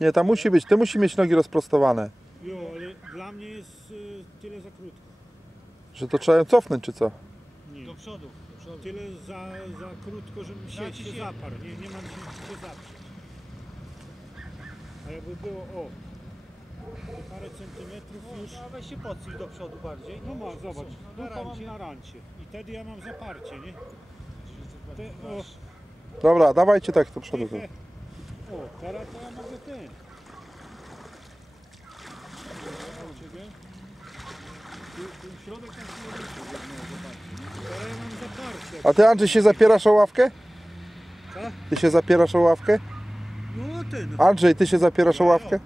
Nie, tam musi być, ty musi mieć nogi rozprostowane. Jo, ale dla mnie jest tyle za krótko. Że to trzeba ją cofnąć, czy co? Nie. Do przodu. Tyle za krótko, żebym się zaparł. Nie mam się zaprzeć. A jakby było te parę centymetrów już. A weź się podsyć do przodu bardziej. No ma, zobacz, Na dupa mam rancie. na rancie. I wtedy ja mam zaparcie, nie? Dobra, dawajcie tak do przodu. Teraz to ja mogę ten. Środek tam Teraz ja mam zaparcie. A ty, Andrzej, się zapierasz o ławkę? Co? Ty się zapierasz o ławkę? No ten. Andrzej, ty się zapierasz o ławkę?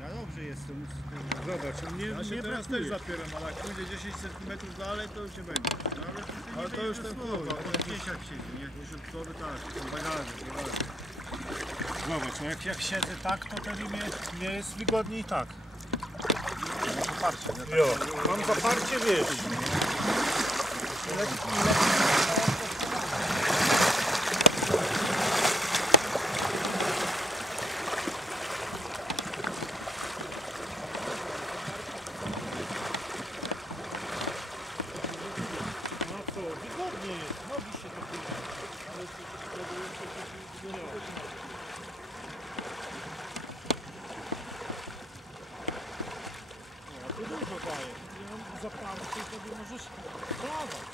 Ja dobrze jestem. Zobacz, mnie Ja się nie teraz brakuje. też zapieram, ale jak pójdzie 10 cm dalej, to już się będzie. No, ale to już ten kurwa, on 10 siedzi, nie? Użytkowy tak, bagaże. Zobacz, no jak siedzę tak, to wtedy mnie jest wygodniej tak. Patrzcie, nie? Jo, mam zaparcie, wiesz. No co, wygodnie jest, nogi się to to dużo daje. Ja mam zaparcie, wtedy możesz dawać.